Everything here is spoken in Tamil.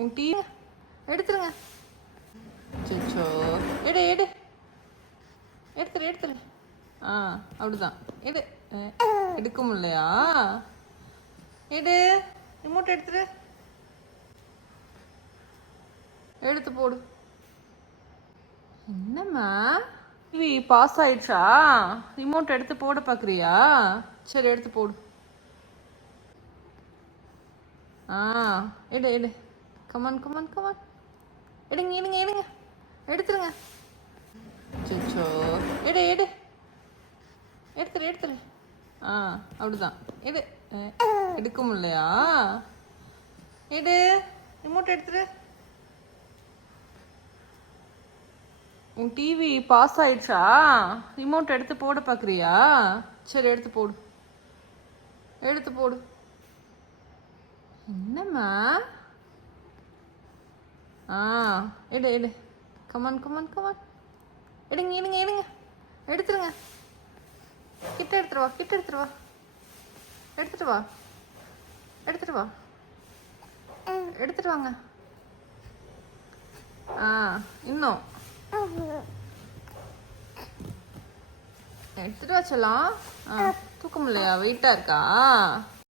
உன் டீ எடுத்துருங்க. அச்சோ, எடு எடு, எடுத்துரு எடுத்துரு. அப்படிதான் எடு. எடுக்க முடியலையா? எடு, ரிமோட் எடுத்துரு, எடுத்து போடு. என்னம்மா டிவி பாஸ் ஆயிடுச்சா? ரிமோட் எடுத்து போட பார்க்குறியா? சரி எடுத்து போடு. எடு எடு, கமான் கமான் கமான், எடுங்க எடுங்க எடுங்க, எடுத்துருங்க. அச்சோ, எடு எடு, எடுத்துரு எடுத்துரு. அப்படிதான் எடு. எடுக்க முடியலையா? எடு, ரிமோட் எடுத்துரு. உன் டிவி பாஸ் ஆயிடுச்சா? ரிமோட் எடுத்து போட பார்க்குறியா? சரி எடுத்து போடு, எடுத்து போடு. என்னம்மா? எடு எடு, கமான் கமான் கமான், எடுங்க எடுங்க எடுங்க, எடுத்துருங்க. கிட்ட எடுத்துட்டு வா, கிட்ட எடுத்துட்டு வா, எடுத்துட்டு வா, எடுத்துட்டு வா, எடுத்துட்டு வாங்க. இன்னும் எடுத்துட்டு வச்சலாம். தூக்க முடியலையா? வெயிட்டா இருக்கா?